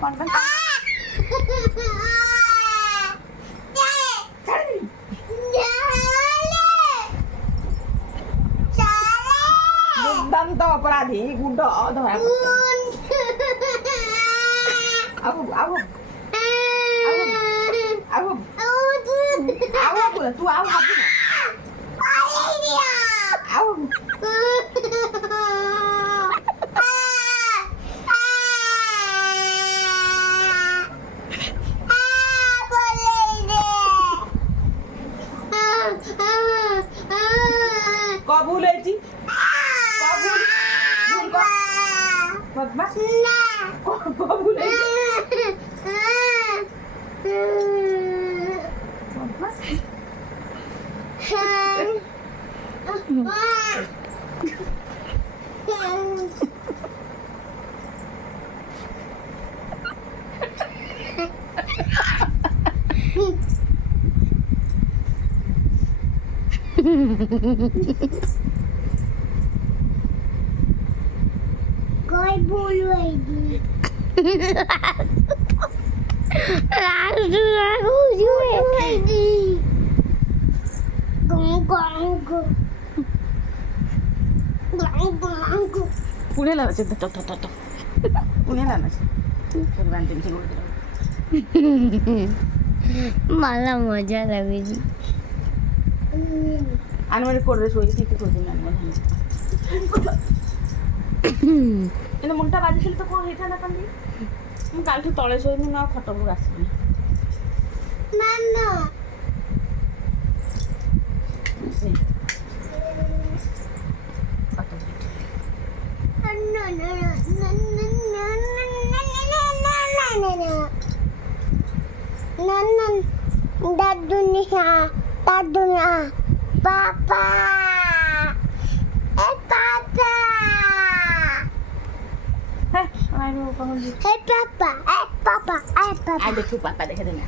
কনবেন দুর্দান্ত অপরাধী গুড ধরা আবু আবু আবু আবু আবু তুই আবু আবু আবু কবুল হয়েছি কবুল বদমাস কবুল হয়েছি বদমাস Coi bùi rồi đi. Ragu rồi đi. Gong. पुण्याला पुण्याला मला मजा लागायची आणि म्हणजे कोरडे सोयी तिथे होती କିନ୍ତୁ ମୁଣ୍ଡଟା ବାଜିଥିଲେ ତ କ'ଣ ହେଇଥାନ୍ତା କାଲି ମୁଁ କାଲିଠୁ ତଳେ ଶୋଇନି ମୁଁ ଆଉ ଖଟ ଉପରକୁ ଆସିନି ମାମା Dadunya, Papa, Papa. Hey Papa, Papa. Ada tuh Papa, deh katanya.